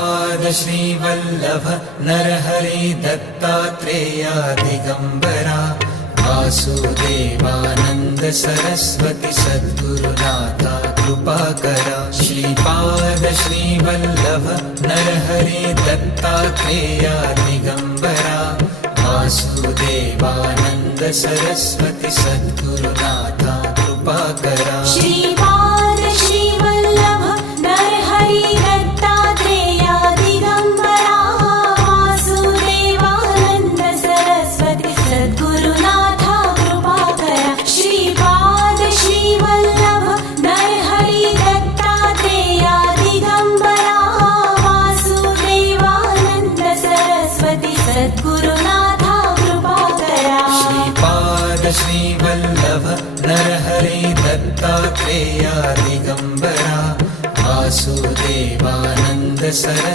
पाद श्रीवल्लभ नरहरि दत्तात्रेया दिगम्बरा वासुदेवानन्द सरस्वति सद्गुरुनाथा कृपाकरा श्रीपाद श्रीवल्लभ नरहरि दत्तात्रेया दिगम्बरा वासुदेवानन्द सरस्वति सद्गुरुनाथा कृपाकरा श्रीपाद श्रीवल्लभ नरहरि दत्तात्रेया दिगम्बरा वासुदेवानन्द सर